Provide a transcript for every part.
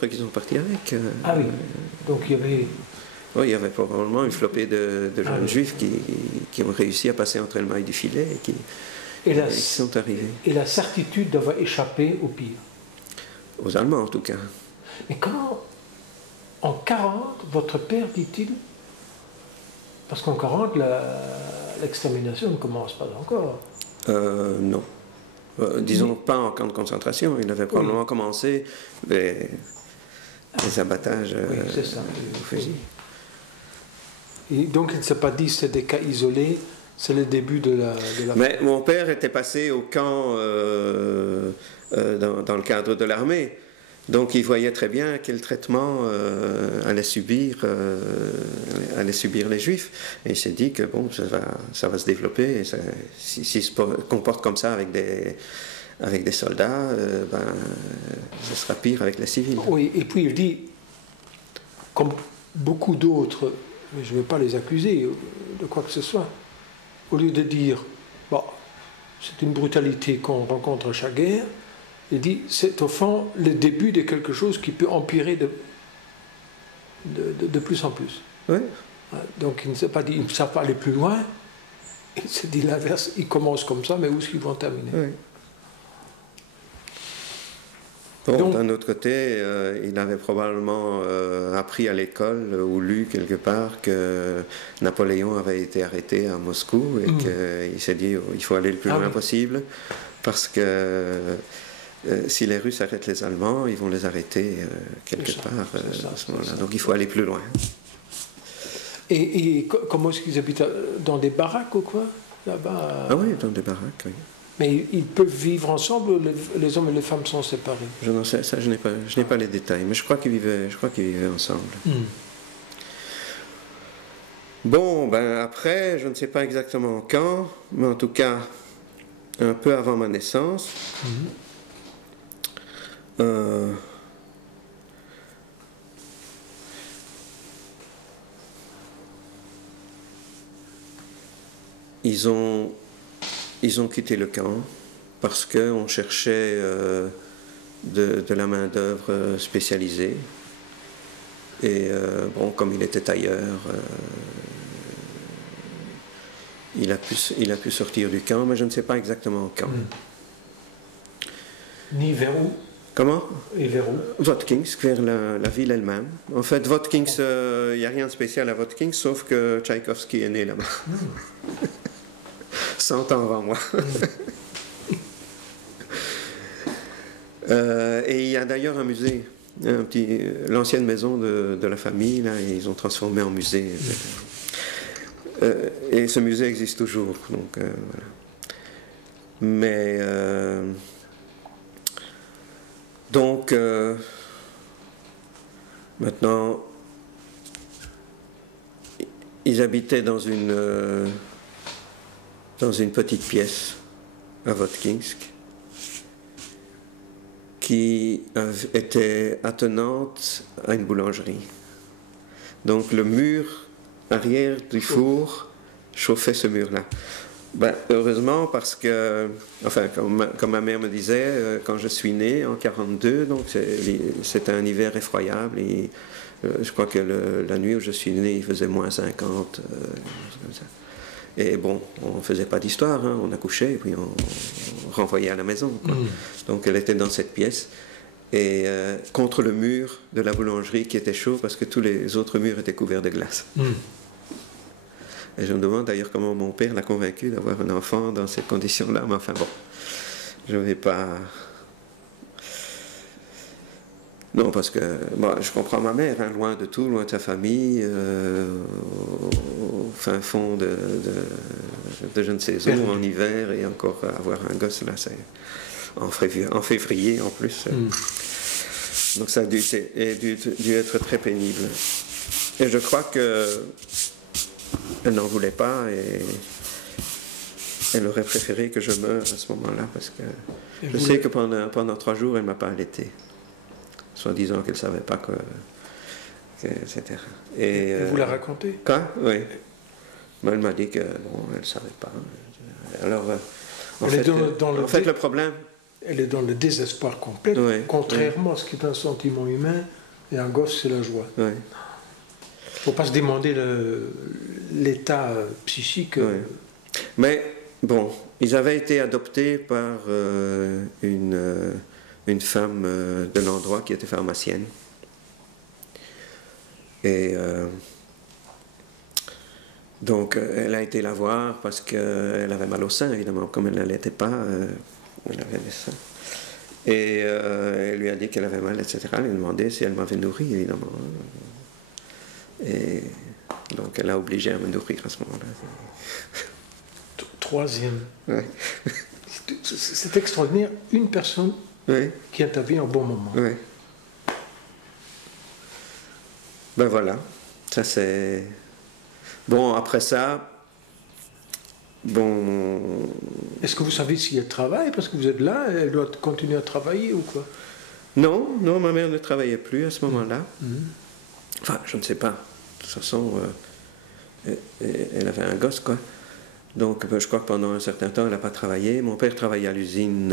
d'autres qui sont partis avec. Ah oui, donc il y avait... Oui, il y avait probablement une flopée de jeunes juifs qui ont réussi à passer entre le mailles du filet et qui sont arrivés. Et la certitude d'avoir échappé au pire. Aux Allemands, en tout cas. Mais comment, en 40, votre père, dit-il, parce qu'en 40, l'extermination ne commence pas encore. Non. Disons pas en camp de concentration. Il avait probablement commencé les abattages au fusil. Et donc il ne s'est pas dit c'est des cas isolés, c'est le début de la... Mais mon père était passé au camp dans le cadre de l'armée. Donc il voyait très bien quel traitement allaient subir les Juifs. Et il s'est dit que bon, ça va se développer. Et s'ils se comportent comme ça avec des soldats, ce sera pire avec les civils. Oui, et puis il dit, comme beaucoup d'autres, mais je ne vais pas les accuser de quoi que ce soit, au lieu de dire, bon, c'est une brutalité qu'on rencontre à chaque guerre, il dit, c'est au fond le début de quelque chose qui peut empirer de plus en plus. Oui. Donc il ne s'est pas dit, ils ne savent pas aller plus loin, il s'est dit l'inverse, ils commencent comme ça, mais où est-ce qu'ils vont terminer? Oui. Bon, d'un autre côté, il avait probablement appris à l'école ou lu quelque part que Napoléon avait été arrêté à Moscou et qu'il s'est dit il faut aller le plus loin possible parce que si les Russes arrêtent les Allemands, ils vont les arrêter quelque part à ce moment-là. Donc il faut aller plus loin. Et comment est-ce qu'ils habitent? Dans des baraques ou quoi là-bas? Ah oui, dans des baraques, oui. Mais ils peuvent vivre ensemble, les hommes et les femmes sont séparés? Je n'en sais, ça je n'ai pas les détails, mais je crois qu'ils vivaient ensemble. Bon, ben après, je ne sais pas exactement quand, mais en tout cas, un peu avant ma naissance, ils ont quitté le camp parce qu'on cherchait de la main-d'œuvre spécialisée. Et bon, comme il était ailleurs, il a pu sortir du camp, mais je ne sais pas exactement quand. Ni vers où? Comment? Et vers où? Votkins, vers la ville elle-même. En fait, Votkins, il n'y a rien de spécial à Votkins, sauf que Tchaïkovski est né là-bas. 100 ans avant moi. Et il y a d'ailleurs un musée, l'ancienne maison de la famille, là, ils ont transformé en musée. Et ce musée existe toujours. Donc, voilà. Mais donc maintenant, ils habitaient dans une petite pièce à Votkinsk qui était attenante à une boulangerie. Donc le mur arrière du four chauffait ce mur-là. Ben, heureusement parce que, enfin, comme ma mère me disait, quand je suis né en 1942, donc c'était un hiver effroyable et je crois que la nuit où je suis né, il faisait moins 50, comme ça. Et bon, on ne faisait pas d'histoire, hein, on accouchait et puis on renvoyait à la maison, quoi. Donc elle était dans cette pièce et contre le mur de la boulangerie qui était chaud parce que tous les autres murs étaient couverts de glace. Et je me demande d'ailleurs comment mon père l'a convaincu d'avoir un enfant dans ces conditions-là, mais enfin bon, je ne vais pas... Non, parce que bon, je comprends ma mère, hein, loin de tout, loin de sa famille, au fin fond de je ne sais où, en hiver, et encore avoir un gosse là, c'est en février en plus. Donc ça a dû être très pénible. Et je crois que elle n'en voulait pas et elle aurait préféré que je meure à ce moment-là, parce que je sais que pendant 3 jours, elle ne m'a pas allaité. Soit disant qu'elle ne savait pas etc. Et vous la racontez? Quoi? Oui. Mais elle m'a dit que bon, elle ne savait pas. Alors, en fait, le problème, elle est dans le désespoir complet, Ouais, contrairement à ce qui est un sentiment humain, et un gosse, c'est la joie. ouais, Il ne faut pas se demander l'état psychique. ouais. Mais bon, ils avaient été adoptés par une femme de l'endroit qui était pharmacienne. Et donc, elle a été la voir parce qu'elle avait mal au sein, évidemment. Comme elle n'allaitait pas, elle avait les seins. Et elle lui a dit qu'elle avait mal, etc. Elle lui a demandé si elle m'avait nourri, évidemment. Et donc, elle a obligé à me nourrir à ce moment-là. Troisième. Ouais. C'est extraordinaire, une personne Ouais. qui intervient au bon moment. Ouais. Ben voilà, ça c'est... Bon, après ça, bon... Est-ce que vous savez si elle travaille? Parce que vous êtes là, elle doit continuer à travailler ou quoi? Non, non, ma mère ne travaillait plus à ce moment-là. Mhm. Enfin, je ne sais pas. De toute façon, elle avait un gosse, quoi. Donc, je crois que pendant un certain temps, elle n'a pas travaillé. Mon père travaillait à l'usine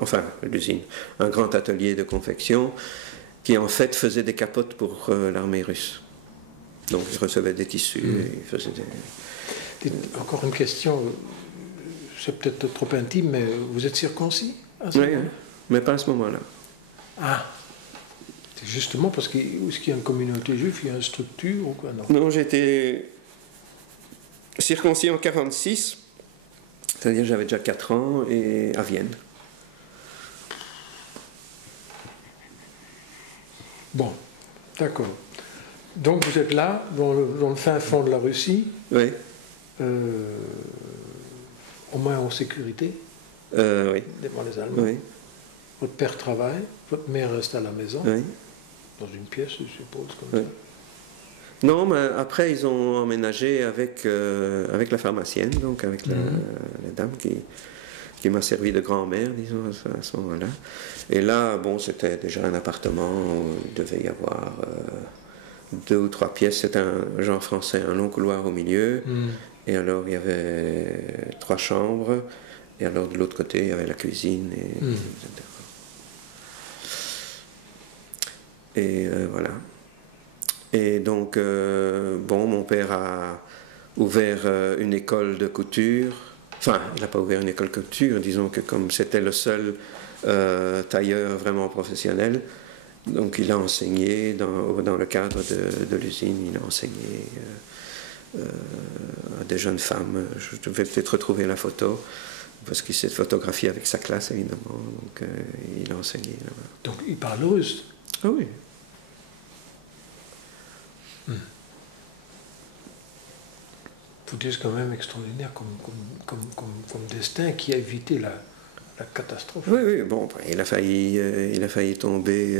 enfin, l'usine, un grand atelier de confection qui, en fait, faisait des capotes pour l'armée russe. Donc, il recevait des tissus et il faisait des... Encore une question, c'est peut-être trop intime, mais vous êtes circoncis à ce Oui, moment-là? mais pas à ce moment-là. Ah, c'est justement parce qu'il y a une communauté juive, il y a une structure ou quoi? Non. Non, j'ai été circoncis en 46, c'est-à-dire que j'avais déjà 4 ans, et à Vienne. Bon, d'accord. Donc vous êtes là, dans le fin fond de la Russie, Oui, au moins en sécurité, oui, devant les Allemands. oui, Votre père travaille, votre mère reste à la maison, oui. dans une pièce, je suppose, comme Oui. Non, mais après, ils ont emménagé avec, avec la pharmacienne, donc avec la dame qui m'a servi de grand-mère, disons, à ce moment-là. Et là, bon, c'était déjà un appartement où il devait y avoir 2 ou 3 pièces. C'était un genre français, un long couloir au milieu. Et alors, il y avait 3 chambres. Et alors, de l'autre côté, il y avait la cuisine, etc. Et voilà. Et donc, bon, mon père a ouvert une école de couture. Enfin, il n'a pas ouvert une école de couture, disons que comme c'était le seul tailleur vraiment professionnel, donc il a enseigné dans le cadre de l'usine, il a enseigné à des jeunes femmes. Je vais peut-être retrouver la photo, parce qu'il s'est photographié avec sa classe, évidemment, donc il a enseigné là-bas. Donc il parle russe. Ah oui. Faut dire, c'est quand même extraordinaire comme destin qui a évité la catastrophe. Oui, oui, bon, il a failli tomber.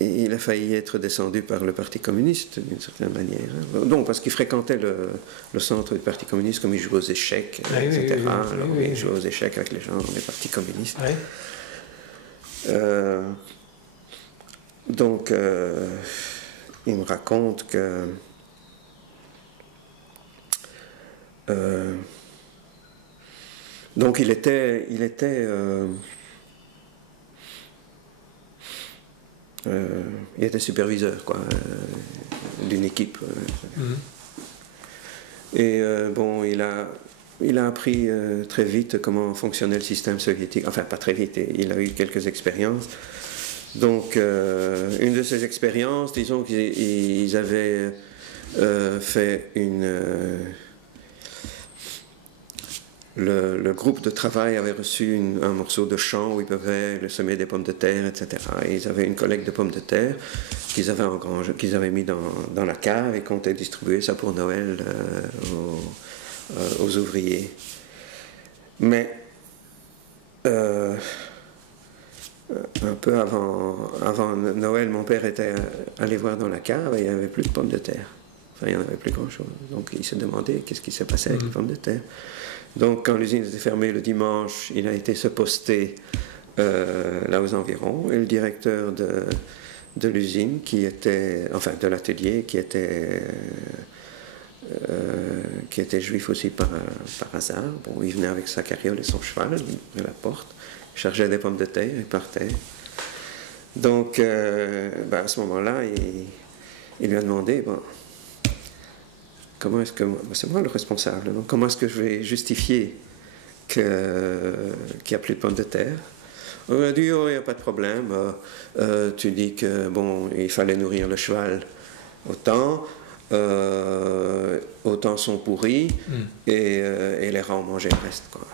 Il a failli être descendu par le Parti communiste, d'une certaine manière. Non, parce qu'il fréquentait le centre du Parti communiste, comme il jouait aux échecs, etc. Alors, il jouait aux échecs avec les gens des partis communistes. Oui. Donc, il me raconte que donc il était superviseur, quoi, d'une équipe. Et bon, il a appris très vite comment fonctionnait le système soviétique. Enfin, pas très vite, il a eu quelques expériences. Donc, une de ces expériences, disons qu'ils avaient fait le groupe de travail avait reçu un morceau de champ où ils pouvaient semer des pommes de terre, etc. Et ils avaient une collecte de pommes de terre qu'ils avaient mis dans la cave et qu'on était distribué ça pour Noël aux ouvriers. Mais un peu avant Noël, mon père était allé voir dans la cave et il n'y avait plus de pommes de terre. Enfin, il n'y en avait plus grand-chose. Donc il s'est demandé qu'est-ce qui s'est passé avec les pommes de terre. Donc quand l'usine était fermée le dimanche, il a été se poster là aux environs. Et le directeur de l'usine, enfin de l'atelier, qui était qui était juif aussi par hasard. Bon, il venait avec sa carriole et son cheval, il ouvrait la porte, il chargeait des pommes de terre, il partait. Donc, à ce moment-là, il lui a demandé, bon, comment est-ce que... c'est moi le responsable, donc comment est-ce que je vais justifier qu'il n'y a plus de pommes de terre? On a dit, oh, il n'y a pas de problème, tu dis que, bon, il fallait nourrir le cheval autant sont pourris et les rats ont mangé le reste, quoi.